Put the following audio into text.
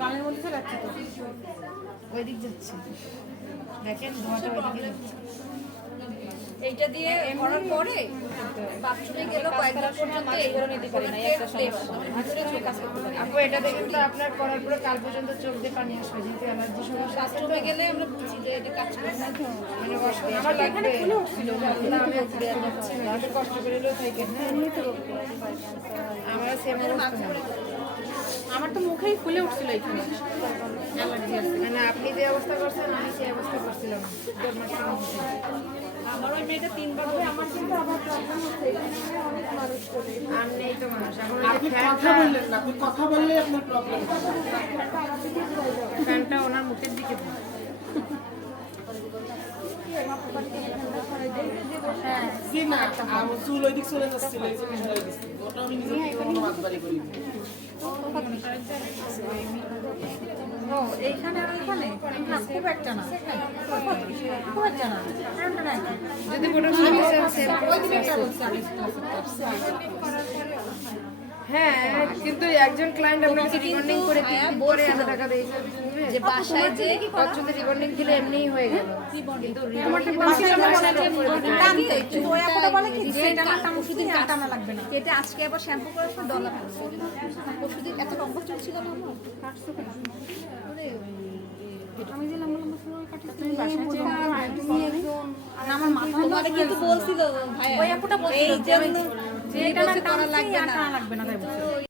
গানের মধ্যে তো তো। ওই দিক যাচ্ছে। দেখেন ধোঁয়াটা ওইদিকে যাচ্ছে। এইটা দিয়ে করার পরে বাথরুমে গেল কয়েকদিন পর্যন্ত এইগুলো নিতে পারি না একটা সমস্যা। আপু এটা দেখেন তো আপনার করার পরে কাল পর্যন্ত চোখ দিয়ে পানি আসবে যেহেতু অ্যালার্জি সমস্যা বাথরুমে গেলে আমরা বুঝি যে এটা কাজ করে না। মানে কষ্ট আমার লাগবে। ফুলে উঠছিল না আমি আর যাচ্ছি। না একটু কষ্ট করে হলেও থাকে না আমার সেম অবস্থা। তো মুখেই ফুলে উঠছিল এখানে। মানে আপনি যে অবস্থা করছেন আমি সেই অবস্থা করছিলাম। আমার ওই মেয়েটা তিনবার হয়ে আমার কিন্তু আবার প্রবলেম হচ্ছে এখানে অনেক মানুষ করে। আর নেই তো মানুষ। এখন আপনি কথা বললেন না আপনি কথা বললেই আপনার প্রবলেম ফ্যানটা ওনার মুখের দিকে চুল ওই দিক চলে যাচ্ছিল এই জন্য গেছে। ওটা আমি নিজে কোনো হাত বাড়ি করি ও এইখানে আর ওইখানে? না খুব একটা না। খুব একটা না। যদি মোটামুটি হ্যাঁ কিন্তু একজন ক্লায়েন্ট আপনাকে রিবন্ডিং করে পরে এত টাকা দিয়ে যে বাসায় যে অর্থতে রিবন্ডিং দিলে এমনিই হয়ে গেল। কিন্তু ওই বলে কি? যে এটা টান পরশুদিন আর টানা লাগবে না। কেটে আজকে আবার শ্যাম্পু করার সময় ডলা ফেলছে পরশুদিন এত লম্বা চুল ছিল না আমার? আমি যে লম্বা লম্বা চুল কাটি তুমি বাসায় আমার মাথা কিন্তু বলছিল ভাই ওই আপুটা বলছিল যে এটা টানা লাগবে না।